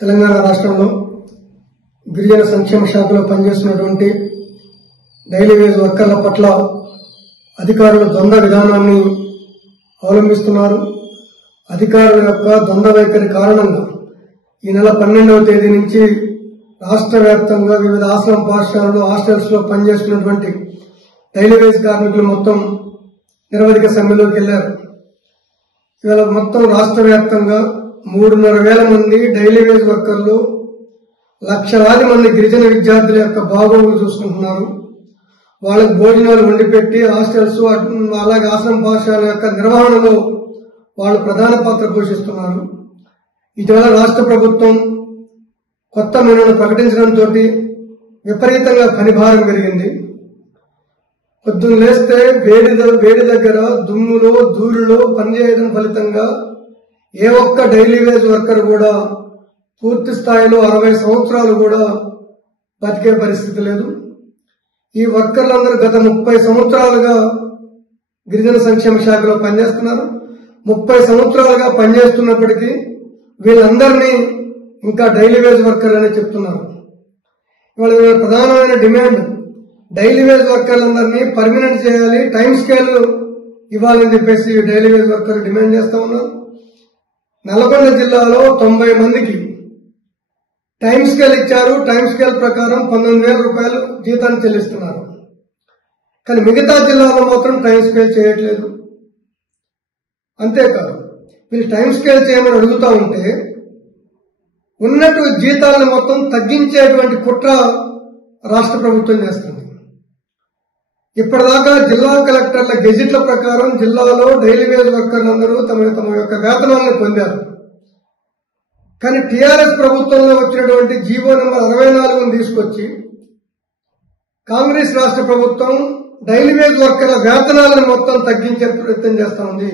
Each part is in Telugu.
తెలంగాణ రాష్ట్రంలో గిరిజన సంక్షేమ శాఖలో పనిచేస్తున్నటువంటి డైలీ వేజ్ వర్కర్ల పట్ల అధికారులు ద్వంద్వ విధానాన్ని అవలంబిస్తున్నారు. అధికారుల యొక్క ద్వంద్వ వైఖరి కారణంగా ఈ నెల 12వ తేదీ నుంచి రాష్ట్ర వ్యాప్తంగా వివిధ ఆశ్రమ పాఠశాలలు హాస్టల్స్ లో పనిచేస్తున్నటువంటి డైలీ వేజ్ కార్మికులు మొత్తం నిరవధిక సమ్మెలోకి వెళ్లారు. ఇవాళ మొత్తం రాష్ట్ర వ్యాప్తంగా 3,500,000 మంది డైలీ వేజ్ వర్కర్లు, లక్షలాది మంది గిరిజన విద్యార్థుల యొక్క బాగోగులు చూసుకుంటున్నారు. వాళ్ళకు భోజనాలు వండిపెట్టి హాస్టల్స్ అలాగే ఆశ్రమ పాఠశాల యొక్క నిర్వహణలో వాళ్ళు ప్రధాన పాత్ర పోషిస్తున్నారు. ఇటీవల రాష్ట్ర ప్రభుత్వం కొత్త మెనూను ప్రకటించడంతో విపరీతంగా పనిభారం పెరిగింది. పొద్దున్న లేస్తే వేడి దగ్గర దుమ్ములో ధూళిలో పనిచేయడం ఫలితంగా ఏ ఒక్క డైలీ వేజ్ వర్కర్ కూడా పూర్తి స్థాయిలో 60 సంవత్సరాలు కూడా బతికే పరిస్థితి లేదు. ఈ వర్కర్లందరూ గత 30 సంవత్సరాలుగా గిరిజన సంక్షేమ శాఖలో పనిచేస్తున్నారు. 30 సంవత్సరాలుగా పనిచేస్తున్నప్పటికీ వీళ్ళందరినీ ఇంకా డైలీ వేజ్ వర్కర్ అని చెప్తున్నారు. ఇవాళ ప్రధానమైన డిమాండ్ డైలీ వేజ్ వర్కర్లందరినీ పర్మనెంట్ చేయాలి, టైం స్కేల్ ఇవ్వాలని చెప్పేసి డైలీ వేజ్ వర్కర్ డిమాండ్ చేస్తా ఉన్నారు. నల్గొండ జిల్లాలో 90 మందికి టైం స్కేల్ ఇచ్చారు. టైం స్కేల్ ప్రకారం 19,000 రూపాయలు జీతాన్ని చెల్లిస్తున్నారు. కానీ మిగతా జిల్లాలో మాత్రం టైం స్కేల్ చేయట్లేదు. అంతేకాదు వీళ్ళు టైం స్కేల్ చేయమని అడుగుతా ఉంటే ఉన్నట్టు జీతాలను మొత్తం తగ్గించేటువంటి కుట్ర రాష్ట్ర ప్రభుత్వం చేస్తుంది. ఇప్పటిదాకా జిల్లా కలెక్టర్ల గెజిట్ల ప్రకారం జిల్లాలో డైలీ వేజ్ వర్కర్లందరూ తమ యొక్క వేతనాలను పొందారు. కానీ టీఆర్ఎస్ ప్రభుత్వంలో వచ్చినటువంటి జీవో నెంబర్ 64ను తీసుకొచ్చి కాంగ్రెస్ రాష్ట్ర ప్రభుత్వం డైలీ వేజ్ వర్కర్ల వేతనాలను మొత్తం తగ్గించే ప్రయత్నం చేస్తా ఉంది.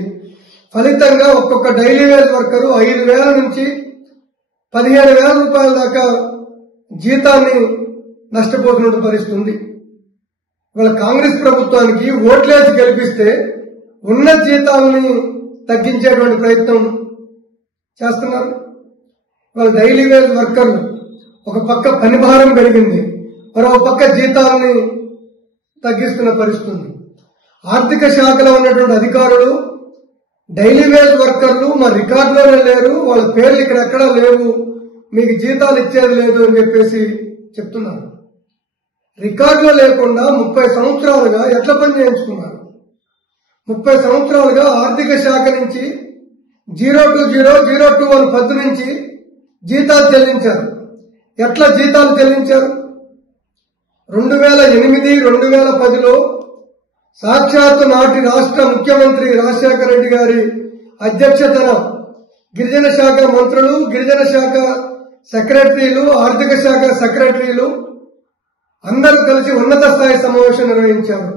ఫలితంగా ఒక్కొక్క డైలీ వేజ్ వర్కరు 5,000 నుంచి 15,000 రూపాయల దాకా జీతాన్ని నష్టపోతున్న పరిస్థితి ఉంది. ఇవాళ కాంగ్రెస్ ప్రభుత్వానికి ఓట్లేసి గెలిపిస్తే ఉన్న జీతాలని తగ్గించేటువంటి ప్రయత్నం చేస్తున్నారు. ఇవాళ డైలీ వేజ్ వర్కర్లు ఒక పక్క పని భారం పెరిగింది, మరో పక్క జీతాలని తగ్గిస్తున్న పరిస్థితి ఉంది. ఆర్థిక శాఖలో ఉన్నటువంటి అధికారులు డైలీ వేజ్ వర్కర్లు మా రికార్డులోనే లేరు, వాళ్ళ పేర్లు ఇక్కడ ఎక్కడా లేవు, మీకు జీతాలు ఇచ్చేది లేదు అని చెప్పేసి చెప్తున్నారు. రికార్డులో లేకుండా 30 సంవత్సరాలుగా ఎట్లా పని చేయించుకున్నారు? 30 సంవత్సరాలుగా ఆర్థిక శాఖ నుంచి 02021 పద్దు నుంచి జీతాలు చెల్లించారు. ఎట్లా జీతాలు చెల్లించారు? 2008, 2010లో సాక్షాత్తు నాటి రాష్ట్ర ముఖ్యమంత్రి రాజశేఖర రెడ్డి గారి అధ్యక్షతన గిరిజన శాఖ మంత్రులు, గిరిజన శాఖ సెక్రటరీలు, ఆర్థిక శాఖ సెక్రటరీలు అందరూ కలిసి ఉన్నత స్థాయి సమావేశం నిర్వహించారు.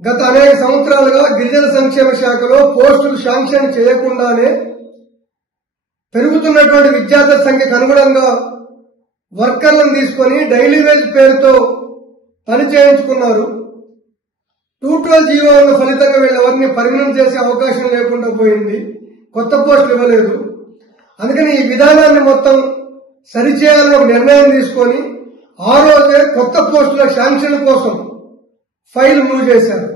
గత అనేక సంవత్సరాలుగా గిరిజన సంక్షేమ శాఖలో పోస్టులు శాంక్షన్ చేయకుండానే పెరుగుతున్నటువంటి విద్యార్థుల సంఖ్యకు అనుగుణంగా వర్కర్లను తీసుకొని డైలీ వేజ్ పేరుతో పని చేయించుకున్నారు. 212 జీవో ఉన్న ఫలితంగా వీళ్ళెవరిని పర్మనెంట్ చేసే అవకాశం లేకుండా పోయింది. కొత్త పోస్టులు ఇవ్వలేదు. అందుకని ఈ విధానాన్ని మొత్తం సరిచేయాలని ఒక నిర్ణయం తీసుకొని ఆ రోజే కొత్త పోస్టుల శాంక్షన్ కోసం ఫైల్ మూవ్ చేశారు.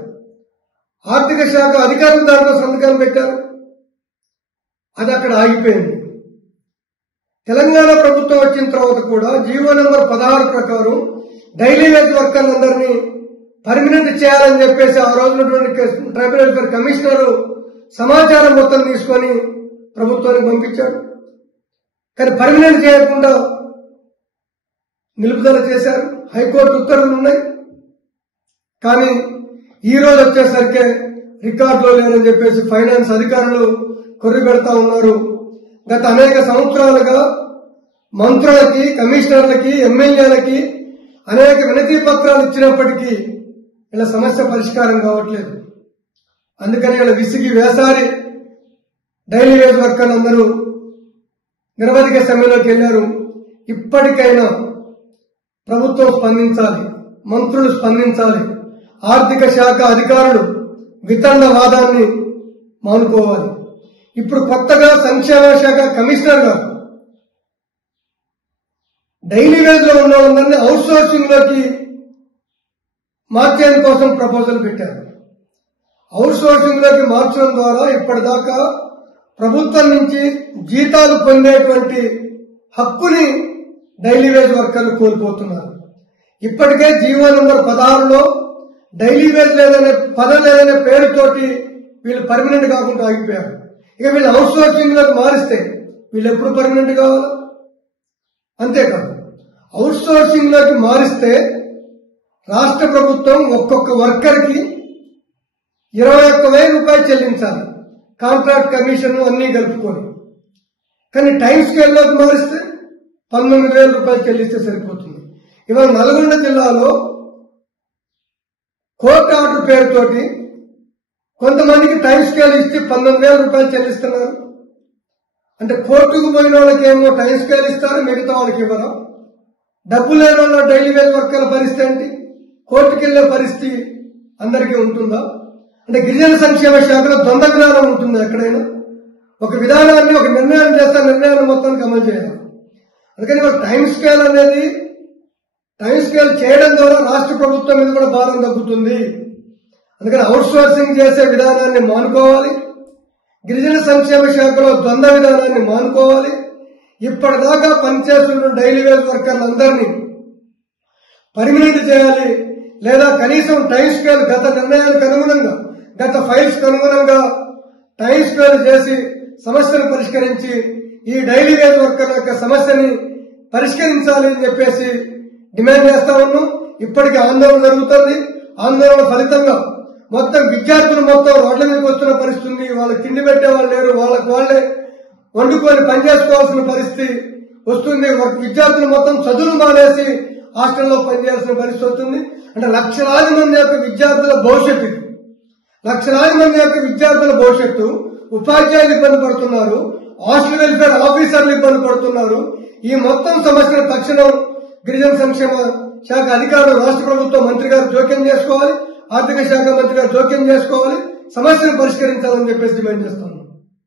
ఆర్థిక శాఖ అధికారులు దాంట్లో సంతకాలు పెట్టారు. అది అక్కడ ఆగిపోయింది. తెలంగాణ ప్రభుత్వం వచ్చిన తర్వాత కూడా జీవో నెంబర్ 16 ప్రకారం డైలీ వేజ్ వర్కర్లందరినీ పర్మనెంట్ చేయాలని చెప్పేసి ఆ రోజునటువంటి ట్రైబల్ వెల్ఫేర్ కమిషనర్ సమాచారం మొత్తం తీసుకొని ప్రభుత్వానికి పంపించాడు. కానీ పర్మనెంట్ చేయకుండా నిలుపుదల చేశారు. హైకోర్టు ఉత్తర్వులు ఉన్నాయి. కానీ ఈ రోజు వచ్చేసరికి రికార్డులో లేదని చెప్పేసి ఫైనాన్స్ అధికారులు కొర్రి పెడతా ఉన్నారు. గత అనేక సంవత్సరాలుగా మంత్రులకి, కమిషనర్లకి, ఎమ్మెల్యేలకి అనేక వినతి పత్రాలు ఇచ్చినప్పటికీ ఇలా సమస్య పరిష్కారం కావట్లేదు. అందుకని ఇలా విసిగి వేసారి డైలీ వేజ్ వర్కర్లందరూ నిరవధిక సమ్మెలోకి వెళ్లారు. ఇప్పటికైనా ప్రభుత్వం స్పందించాలి, మంత్రులు స్పందించాలి, ఆర్థిక శాఖ అధికారులు వితండవాదాన్ని మానుకోవాలి. ఇప్పుడు కొత్తగా సంక్షేమ శాఖ కమిషనర్ గారు డైలీ వేజ్ లో ఉన్న వాళ్ళందరినీ అవుట్ సోర్సింగ్ లోకి మార్చేందు కోసం ప్రపోజల్ పెట్టారు. అవుట్ సోర్సింగ్ లోకి మార్చడం ద్వారా ఇప్పటిదాకా ప్రభుత్వం నుంచి జీతాలు పొందేటువంటి హక్కుని డైలీ వేజ్ వర్కర్లు కోల్పోతున్నారు. ఇప్పటికే జీవో నంబర్ 16లో డైలీ వేజ్ లేదనే పదం లేదనే పేరుతోటి వీళ్ళు పర్మనెంట్ కాకుండా ఆగిపోయారు. ఇక వీళ్ళు అవుట్ సోర్సింగ్ లోకి మారిస్తే వీళ్ళు ఎప్పుడు పర్మనెంట్ కావాలి? అంతేకాదు, అవుట్ సోర్సింగ్ లోకి మారిస్తే రాష్ట్ర ప్రభుత్వం ఒక్కొక్క వర్కర్ కి 21,000 రూపాయలు చెల్లించాలి, కాంట్రాక్ట్ కమిషన్ అన్ని కలుపుకొని. కానీ టైం స్కేల్లోకి మారిస్తే 19,000 రూపాయలు చెల్లిస్తే సరిపోతుంది. ఇవాళ నల్గొండ జిల్లాలో కోర్టు ఆర్డర్ పేరుతోటి కొంతమందికి టైం స్కేల్ ఇస్తే 19,000 రూపాయలు చెల్లిస్తున్నారు. అంటే కోర్టుకు పోయిన వాళ్ళకేమో టైం స్కేల్ ఇస్తారు, మిగతా వాళ్ళకి ఇవ్వరు. డబ్బు లేని వాళ్ళ డైలీ వేజ్ వర్కర్ల పరిస్థితి ఏంటి? కోర్టుకు వెళ్లే పరిస్థితి అందరికీ ఉంటుందా? అంటే గిరిజన సంక్షేమ శాఖలో ద్వంద్వ జ్ఞానం ఉంటుంది. ఎక్కడైనా ఒక విధానాన్ని ఒక నిర్ణయాన్ని చేస్తే నిర్ణయాన్ని మొత్తానికి అమలు చేయాలి. అందుకని టైం స్కేల్ అనేది టైం స్కేల్ చేయడం ద్వారా రాష్ట్ర ప్రభుత్వం మీద కూడా భారం తగ్గుతుంది. అందుకని అవుట్ సోర్సింగ్ చేసే విధానాన్ని మానుకోవాలి. గిరిజన సంక్షేమ శాఖలో ద్వంద్వ విధానాన్ని మానుకోవాలి. ఇప్పటిదాకా పనిచేస్తున్న డైలీ వేజ్ వర్కర్లందరినీ పర్మినెంట్ చేయాలి. లేదా కనీసం టైం స్కేల్ గత నిర్ణయాలకు అనుగుణంగా, గత ఫైల్స్ కు అనుగుణంగా టైం స్కేల్ చేసి సమస్యను పరిష్కరించి ఈ డైలీ వేజ్ వర్కర్ల యొక్క సమస్యని పరిష్కరించాలి అని చెప్పేసి డిమాండ్ చేస్తా ఉన్నాం. ఇప్పటికీ ఆందోళన జరుగుతుంది. ఆందోళన ఫలితంగా మొత్తం విద్యార్థులు మొత్తం రోడ్ల మీదకి వస్తున్న పరిస్థితి ఉంది. వాళ్ళకి తిండి పెట్టే వాళ్ళు లేరు, వాళ్ళకి వాళ్లే వండుకొని పనిచేసుకోవాల్సిన పరిస్థితి వస్తుంది. విద్యార్థులు మొత్తం చదువులు మానేసి హాస్టల్లో పనిచేయాల్సిన పరిస్థితి వస్తుంది. అంటే లక్షలాది మంది యొక్క విద్యార్థుల భవిష్యత్తు, లక్షలాది మంది యొక్క విద్యార్థుల భవిష్యత్తు, ఉపాధ్యాయులు ఇబ్బంది పడుతున్నారు, హాస్టల్ వెల్ఫేర్ ఆఫీసర్లు ఇబ్బంది పడుతున్నారు. ఈ మొత్తం సమస్యను తక్షణం గిరిజన సంక్షేమ శాఖ అధికారులు, రాష్ట్ర ప్రభుత్వ మంత్రి గారు జోక్యం చేసుకోవాలి, ఆర్థిక శాఖ మంత్రి గారు జోక్యం చేసుకోవాలి, సమస్యను పరిష్కరించాలని చెప్పేసి డిమాండ్ చేస్తున్నాం.